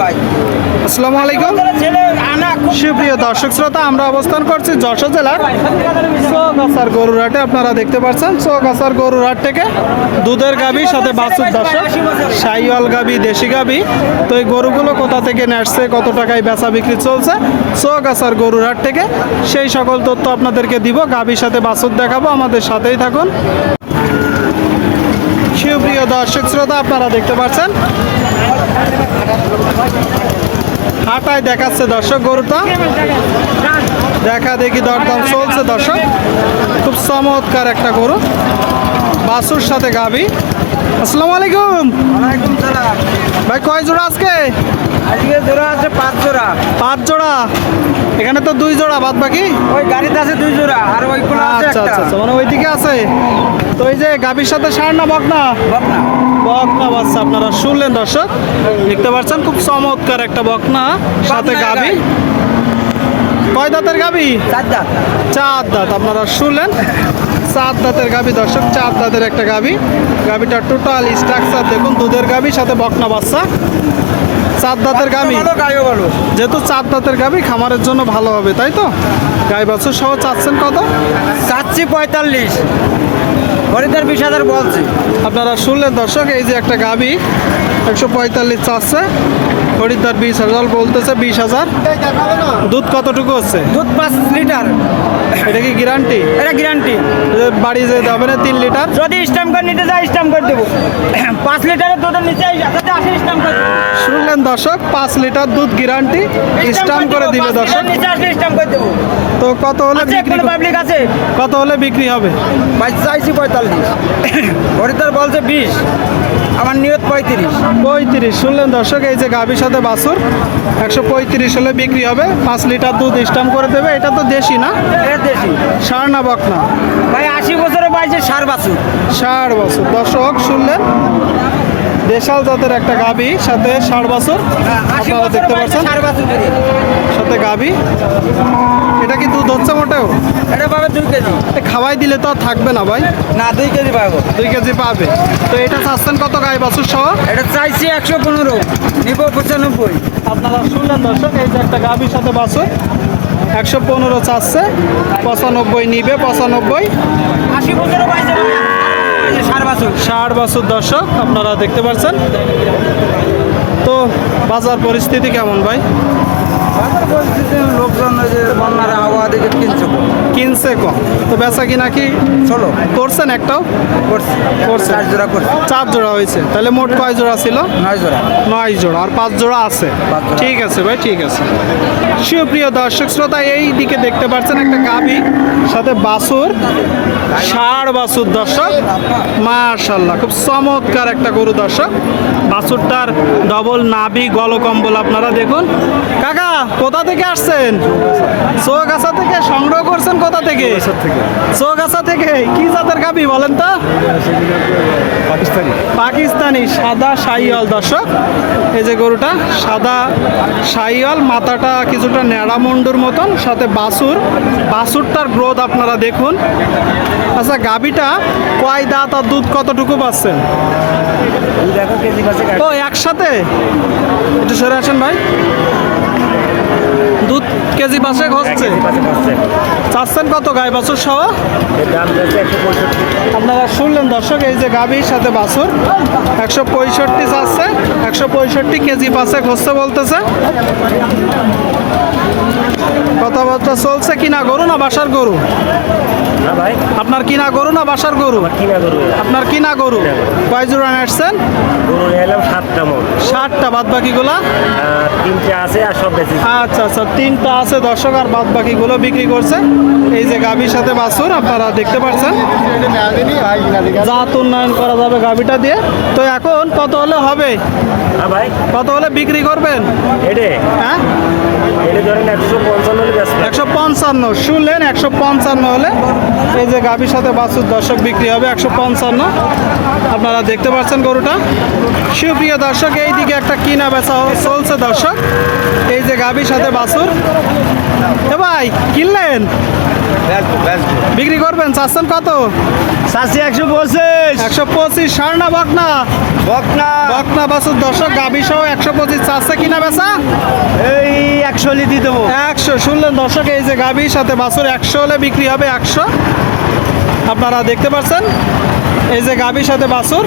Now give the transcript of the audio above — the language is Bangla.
ভাই। আলাইকুম। সুপ্রিয় দর্শক শ্রোতা, আমরা অবস্থান করছি যশোর জেলার চৌগাছার গরুর হাটে। আপনারা দেখতে পাচ্ছেন চৌগাছার গরুর হাট থেকে দুধের গাভী, সাথে বাছুর দর্শক, সাইওয়াল গাভী, দেশি গাভী। তো এই গরুগুলো কোথা থেকে নেসছে কত টাকায় বেচা বিক্রি চলছে, চৌগাছার গরুর হাট থেকে সেই সকল তথ্য আপনাদেরকে দিব। গাভীর সাথে বাছুর দেখাবো, আমাদের সাথেই থাকুন। সুপ্রিয় দর্শক শ্রোতা, আপনারা দেখতে পাচ্ছেন হাটায় দেখাচ্ছে দর্শক গরুটা। দেখা দেখি দরদাম চলছে দর্শক। খুব চমৎকার একটা গরু। বাসুর সাথে গাবি আসসালামু আলাইকুম। ভাই কয় জোড়া আজকে? আজকে জোড়া আছে পাঁচ জোড়া। পাঁচ জোড়া? এখানে তো দুই জোড়া বাদ বাকি? ওই গাড়িতে আছে দুই জোড়া আর ওই আচ্ছা আচ্ছা মানে ওইদিকে আছে। তো এই যে গাবির সাথে সার না বক না বকনা। বকনা বাচ্চা আপনারা শুনলেন দর্শক? দেখতে পাচ্ছেন খুব চমৎকার একটা বকনা সাথে বকনা গাবি কয় দাঁতের গাবি চার দাঁত। চার দাঁত আপনারা শুনলেন? চার দাঁতের গাবি দর্শক চার দাঁতের একটা গাবি গাবিটার টোটাল স্ট্রাকচার দেখুন দুধের গাবি সাথে বকনা বাচ্চা। চার দাঁতের গাবি যেহেতু চার দাঁতের গাবি খামারের জন্য ভালো হবে তাই তো? গাই বাছুর সহ চাচ্ছেন কত? চাচ্ছি পঁয়তাল্লিশ। হরিদার বিশ হাজার বলছি। আপনারা শুনলেন দর্শক এই যে একটা গাবি একশো পঁয়তাল্লিশ চাচ্ছে। খরিদ্দার বিশ হাজার বলতেছে বিশ হাজার। দুধ কতটুকু হচ্ছে? দুধ পাঁচ লিটার। এটা কি গ্যারান্টি এটা গ্যারান্টি বাড়ি যেতে হবে না তিন লিটার। যদি স্ট্যাম্প করে নিতে যায় স্ট্যাম্প করে দেবো। পাঁচ লিটারের দুধের নিচে চাই আসে স্ট্যাম্প করে শুনলেন দর্শক পাঁচ লিটার দুধ গ্যারান্টি স্টাম্প করে দিবে দর্শক। স্ট্যাম্প করে দেবো। তো কত হলে আছে বিক্রি পাবলিক আছে? কত হলে বিক্রি হবে? ভাই চাইছি পঁয়তাল্লিশ। হরিদ্বার বলছে বিশ। নিয়ত পঁয়ত্রিশ। পঁয়ত্রিশ শুনলেন দর্শক এই যে গাভীর সাথে বাছুর একশো পঁয়ত্রিশ হলে বিক্রি হবে পাঁচ লিটার দুধ স্টাম করে দেবে এটা তো দেশি না? এটা দেশি। সার না বকনা? ভাই আশি বছরে বাইছে সার বাছুর। সার বছর। দর্শক শুনলেন? দেশাল জাতের একটা গাভী সাথে ষাট বছর। আপনারা দেখতে পাচ্ছেন। সাথে গাভী এটা কি দুধ হচ্ছে মোটেও? এটা পাবে দুই কেজি। খাওয়াই দিলে তো আর থাকবে না ভাই। না দুই কেজি পাবো। দুই কেজি পাবে। তো এটা চাচ্ছেন কত গাই বাছুর সহ? এটা চাইছি একশো পনেরো। নিব পঁচানব্বই। আপনারা শুনলেন দর্শক এই যে একটা গাভীর সাথে বাছুর। একশো পনেরো চাচ্ছে পঁচানব্বই নিবে পঁচানব্বই। আশি বাছুর ষাট বছর? দর্শক আপনারা দেখতে পাচ্ছেন তো বাজার পরিস্থিতি কেমন ভাই? লোকজন যে বন্যার আবহাওয়া দিকে কিনছে কম। কিনছে কম তো বেচা কিনা কি ষোলো করছেন একটাও? করছে। করছে। চার জোড়া করছে। চার জোড়া হয়েছে। তাহলে মোট কয় জোড়া ছিল? নয় জোড়া। নয় জোড়া। আর পাঁচ জোড়া আছে? ঠিক আছে ভাই ঠিক আছে। সুপ্রিয় দর্শক শ্রোতা এই দিকে দেখতে পাচ্ছেন একটা গাভী সাথে বাসুর ষাড় বাসুর দর্শক। মাশাল্লাহ খুব চমৎকার একটা গরু দর্শক। বাসুরটার ডবল নাভি গলকম্বল আপনারা দেখুন। কাকা কোথা থেকে আসছেন? চৌগাছা থেকে? সংগ্রহ করছেন কোথা থেকে? চৌগাছা থেকে। কি জাতের গাভী বলেন তো? পাকিস্তানি। সাদা শাহিওয়াল দর্শক এই যে গরুটা সাদা শাহিওয়াল মাথাটা কিছুটা ন্যাড়া মুন্ডুর মতন সাথে বাসুর বাসুরটার গ্রোথ আপনারা দেখুন। আচ্ছা গাবিটা কয় দাঁত আর দুধ কতটুকু পাচ্ছেন? ও একসাথে? একটু সরে আসেন ভাই। দুধ কেজি পাশে হচ্ছে? চাচ্ছেন কত গায়ে বাছুর সহ আপনারা শুনলেন দর্শক এই যে গাভীর সাথে বাছুর একশো পঁয়ষট্টি চাচ্ছে একশো পঁয়ষট্টি কেজি পাশে খসতে বলতেছে। কথাবার্তা চলছে কিনা গরু না বাসার গরু? ভাই। আপনার কিনা গরু না বাসার গরু? কিনা গরু। আপনার কিনা গরু? কয় জোড়া আসছেন গরু নিয়ে এলাম সাতটা। বাদ বাকিগুলা তিনটে আছে আর সব বেশি আচ্ছা আচ্ছা তিনটা আছে দর্শক আর বাদ বাকিগুলো বিক্রি করছে। এই যে গাভীর সাথে বাছুর আপনারা দেখতে পাচ্ছেন। জাত উন্নয়ন করা যাবে গাভীটা দিয়ে। তো এখন কত হলে হবে? হ্যাঁ ভাই। কত হলে বিক্রি করবেন? এডে হ্যাঁ? একশো পঞ্চান্ন শুনলেন একশো পঞ্চান্ন হলে এই যে গাভীর সাথে বাছুর দর্শক বিক্রি হবে একশো পঞ্চান্ন। আপনারা দেখতে পাচ্ছেন গরুটা। সুপ্রিয় দর্শক এই দিকে একটা কিনা বেচা চলছে দর্শক। এই যে গাভীর সাথে বাছুর। এ ভাই কিনলেন? বিক্রি করবেন? চাচ্ছেন কত? চাষি একশো পঁচিশ। একশো পঁচিশ সার না বকনা? বকনা। বকনা বাছুর দর্শক গাভী সহ একশো পঁচিশ চাচ্ছে কিনা বেচা? এই একশো হলে দিয়ে দেবো। একশো, শুনলেন দর্শক, এই যে গাভির সাথে বাছুর একশো হলে বিক্রি হবে একশো। আপনারা দেখতে পাচ্ছেন, এই যে গাভীর সাথে বাছুর।